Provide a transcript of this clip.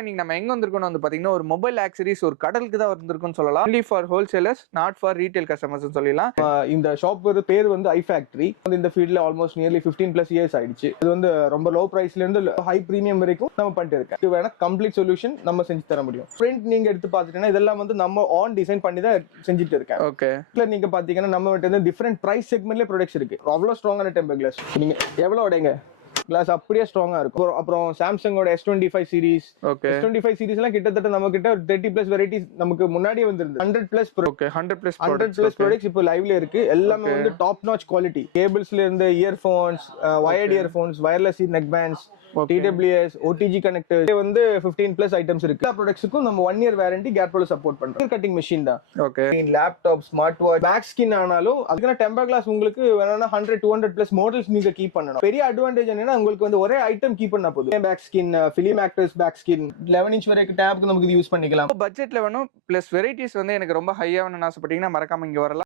இன்னைக்கு நம்ம எங்க வந்திருக்கோம் வந்து பாத்தீங்கன்னா ஒரு மொபைல் ஆக்சரிஸ் ஒரு கடலுக்கு தான் வந்திருக்கும்னு சொல்லலாம். only for wholesalers not for retail customers னு சொல்லலாம். இந்த ஷாப் பேர் வந்து ஐ ஃபேக்டரி. இந்த ஃபீல்ட்ல ஆல்மோஸ்ட் நியர்லி 15+ இயர்ஸ் ஆயிடுச்சு. இது வந்து ரொம்ப லோ பிரைஸ்ல இருந்து ஹை பிரீமியம் வரைக்கும் நம்ம பண்ணிட்டு இருக்கோம். இது வேணா கம்ப்ளீட் சொல்யூஷன் நம்ம செஞ்சு தர முடியும். பிரிண்ட் நீங்க எடுத்து பாத்துட்டீங்கன்னா இதெல்லாம் வந்து நம்ம ஆன் டிசைன் பண்ணி தான் செஞ்சுட்டு இருக்கேன். ஓகே. இதுல நீங்க பாத்தீங்கன்னா நம்ம கிட்ட டிஃபரெண்ட் பிரைஸ் செக்மெண்ட்ல ப்ராடக்ட்ஸ் இருக்கு. அவ்வளவு ஸ்ட்ராங்கான டெம்பர் கிளாஸ். நீங்க எவ்வளவு உடைங்க கிளாஸ் அப்படியே ஸ்ட்ராங்கா இருக்கும். அப்புறம் சாம்சங்கோட S25 சீரிஸ். S25 சீரிஸ் எல்லாம் கிட்டத்தட்ட நம்ம கிட்ட 30+ வெரைட்டிஸ் நமக்கு முன்னாடியே வந்திருந்தது. 100+ ஓகே 100+ ப்ராடக்ட்ஸ் இப்போ லைவ்ல இருக்கு. எல்லாமே வந்து டாப் நாச் குவாலிட்டி. கேபிள்ஸ்ல இருந்து earphones, wired earphones, wireless neck bands, TWS, OTG connector வந்து 15+ ஐட்டம்ஸ் இருக்கு. எல்லா ப்ராடக்ட்ஸ்க்கும் நம்ம 1 இயர் வாரண்டி கேர்போல சப்போர்ட் பண்றோம். கட்டிங் மெஷின் தான். Okay. Laptop, smart watch, back skin ஆனாலும் அதுக்கு டெம்பர் கிளாஸ் உங்களுக்கு வேணும்னா 100-200+ மாடல்ஸ் நீங்க கீப் பண்ணணும். பெரிய அட்வான்டேஜ் என்னன்னா உங்களுக்கு வந்து ஒரே ஐட்டம் கீப் பண்ணா போதும். Back skin, film actors back skin 11 inch வரைக்கும் டேப்க்கு நமக்கு யூஸ் பண்ணிக்கலாம். பட்ஜெட்ல வேணும் பிளஸ் வெரைட்டிஸ் வந்து எனக்கு ரொம்ப ஹையா வேணும்னு ஆசைப்பட்டீங்கன்னா மறக்காம இங்க வரலாம்.